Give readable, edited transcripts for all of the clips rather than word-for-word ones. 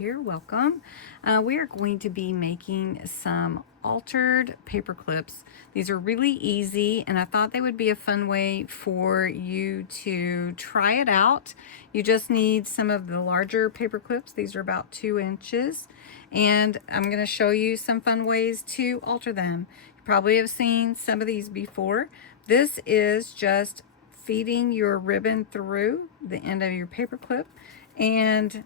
here. Welcome. We are going to be making some altered paper clips. These are really easy, and I thought they would be a fun way for you to try it out. You just need some of the larger paper clips. These are about 2 inches, and I'm going to show you some fun ways to alter them. You probably have seen some of these before. This is just feeding your ribbon through the end of your paper clip and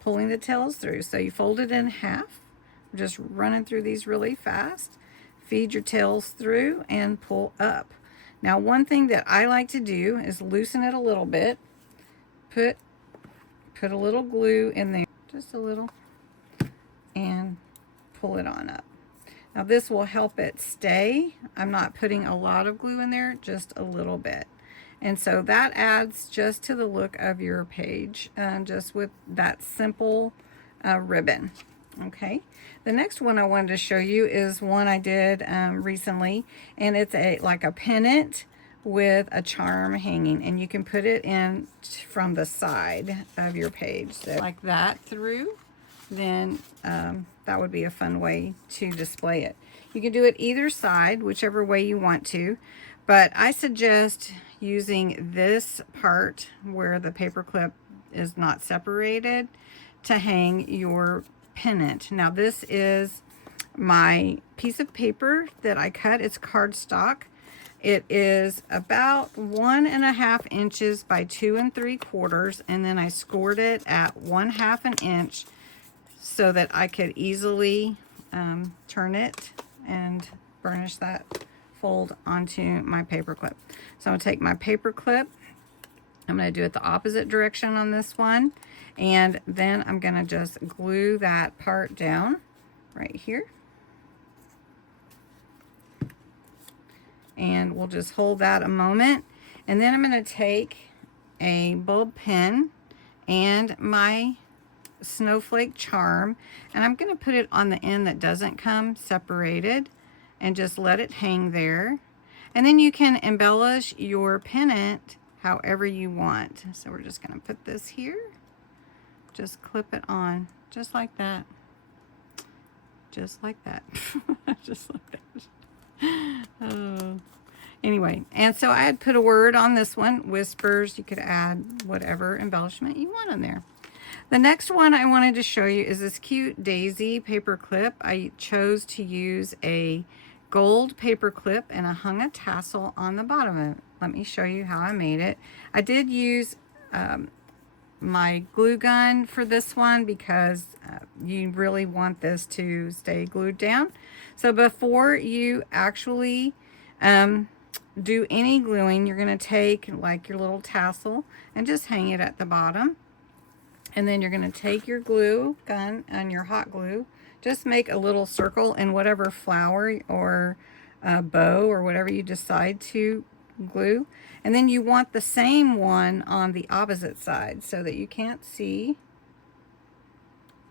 pulling the tails through. So you fold it in half. We're just running through these really fast. Feed your tails through and pull up. Now, one thing that I like to do is loosen it a little bit. Put a little glue in there, just a little, and pull it on up. Now this will help it stay. I'm not putting a lot of glue in there, just a little bit. And so that adds just to the look of your page, just with that simple ribbon. Okay, the next one I wanted to show you is one I did recently, and it's like a pennant with a charm hanging, and you can put it in from the side of your page, so like that through. Then that would be a fun way to display it. You can do it either side, whichever way you want to, but I suggest using this part where the paper clip is not separated to hang your pennant. Now this is my piece of paper that I cut. It's cardstock. It is about 1.5 inches by 2 3/4, and then I scored it at 1/2 an inch so that I could easily turn it and burnish that fold onto my paper clip. So I'm going to take my paper clip, I'm going to do it the opposite direction on this one, and then I'm going to just glue that part down right here. And we'll just hold that a moment, and then I'm going to take a bulb pen and my snowflake charm, and I'm going to put it on the end that doesn't come separated and just let it hang there. And then you can embellish your pennant however you want. So we're just going to put this here, just clip it on just like that, just like that. Just like that. Oh. Anyway, and so I had put a word on this one, whispers. You could add whatever embellishment you want on there. The next one I wanted to show you is this cute daisy paper clip. I chose to use a gold paper clip, and I hung a tassel on the bottom of it. Let me show you how I made it. I did use my glue gun for this one because you really want this to stay glued down. So before you actually do any gluing, you're going to take like your little tassel and just hang it at the bottom. And then you're going to take your glue gun and your hot glue, just make a little circle in whatever flower or bow or whatever you decide to glue. And then you want the same one on the opposite side so that you can't see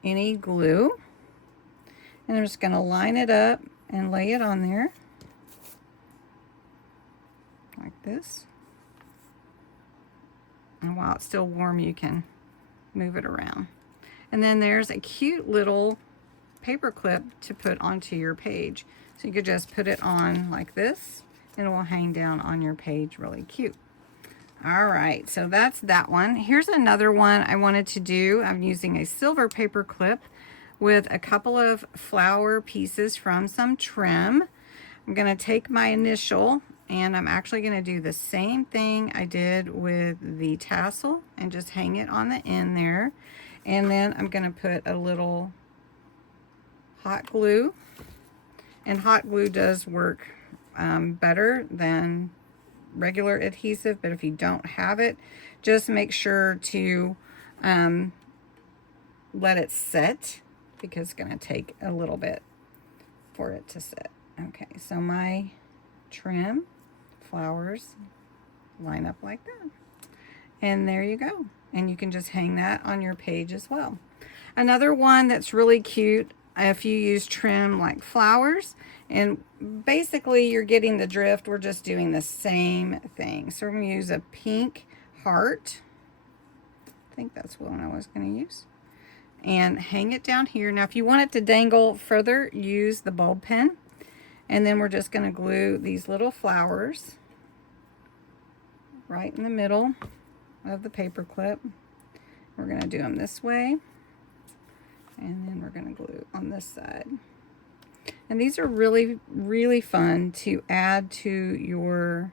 any glue. And I'm just going to line it up and lay it on there like this. And while it's still warm, you can move it around. And then there's a cute little paper clip to put onto your page. So you could just put it on like this, and it will hang down on your page really cute. All right, so that's that one. Here's another one I wanted to do. I'm using a silver paper clip with a couple of flower pieces from some trim. I'm going to take my initial, and I'm actually going to do the same thing I did with the tassel and just hang it on the end there. And then I'm going to put a little hot glue, and hot glue does work better than regular adhesive, but if you don't have it, just make sure to let it set, because it's going to take a little bit for it to set. Okay, so my trim flowers line up like that, and there you go. And you can just hang that on your page as well. Another one that's really cute if you use trim like flowers, and basically you're getting the drift, we're just doing the same thing. So we're going to use a pink heart. I think that's what I was going to use. and hang it down here. Now if you want it to dangle further, use the bulb pen. And then we're just going to glue these little flowers right in the middle of the paper clip. We're going to do them this way, and then we're going to glue on this side. And these are really, really fun to add to your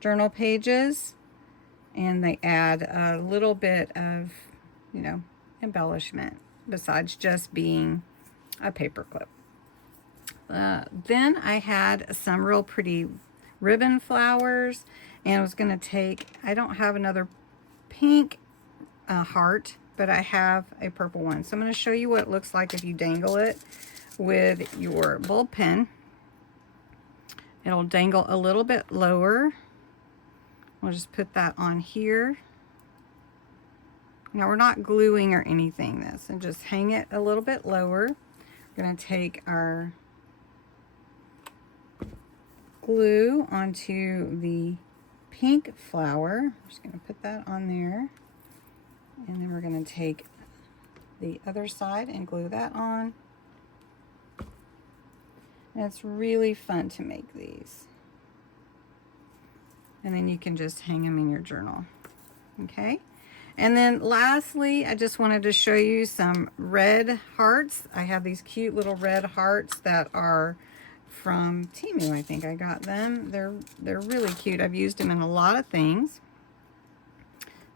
journal pages, and they add a little bit of, you know, embellishment besides just being a paper clip. Then I had some real pretty ribbon flowers, and I was going to take, I don't have another pink heart, but I have a purple one. So I'm going to show you what it looks like if you dangle it with your bulb pen. It'll dangle a little bit lower. We'll just put that on here. Now we're not gluing or anything this, and just hang it a little bit lower. We're going to take our glue onto the pink flower. I'm just going to put that on there, and then we're going to take the other side and glue that on. And it's really fun to make these, and then you can just hang them in your journal. Okay, and then lastly, I just wanted to show you some red hearts. I have these cute little red hearts that are from Temu. I think I got them. They're really cute. I've used them in a lot of things.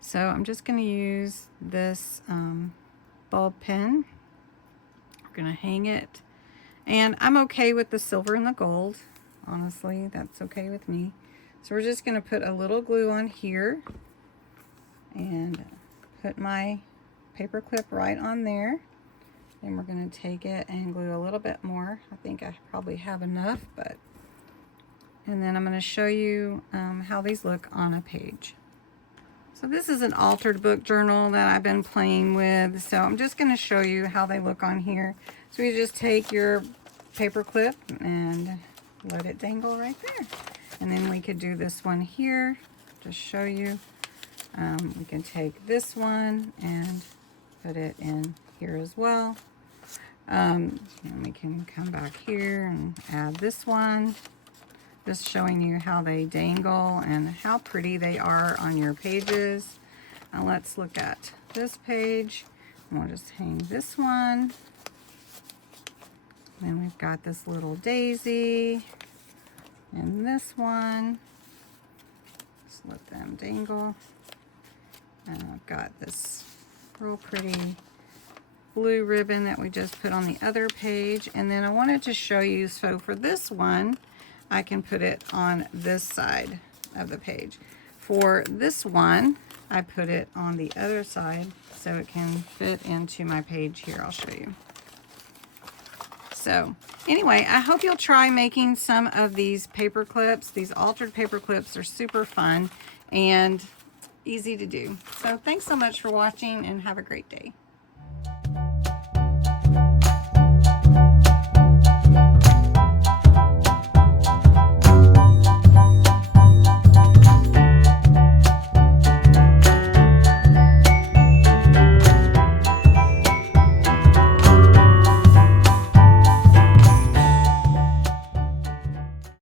So I'm just going to use this bulb pen. We're going to hang it, and I'm okay with the silver and the gold. Honestly, that's okay with me. So we're just going to put a little glue on here and put my paper clip right on there. Then we're going to take it and glue a little bit more. I think I probably have enough, but, and then I'm going to show you how these look on a page. So this is an altered book journal that I've been playing with. So I'm just going to show you how they look on here. So you just take your paper clip and let it dangle right there. And then we could do this one here, just show you. We can take this one and put it in here as well. And we can come back here and add this one, just showing you how they dangle and how pretty they are on your pages. Now let's look at this page. And we'll just hang this one. Then we've got this little daisy and this one. Just let them dangle. And I've got this real pretty blue ribbon that we just put on the other page. And then I wanted to show you, so for this one, I can put it on this side of the page. For this one, I put it on the other side so it can fit into my page here. I'll show you. So anyway, I hope you'll try making some of these paper clips. These altered paper clips are super fun and easy to do. So thanks so much for watching, and have a great day.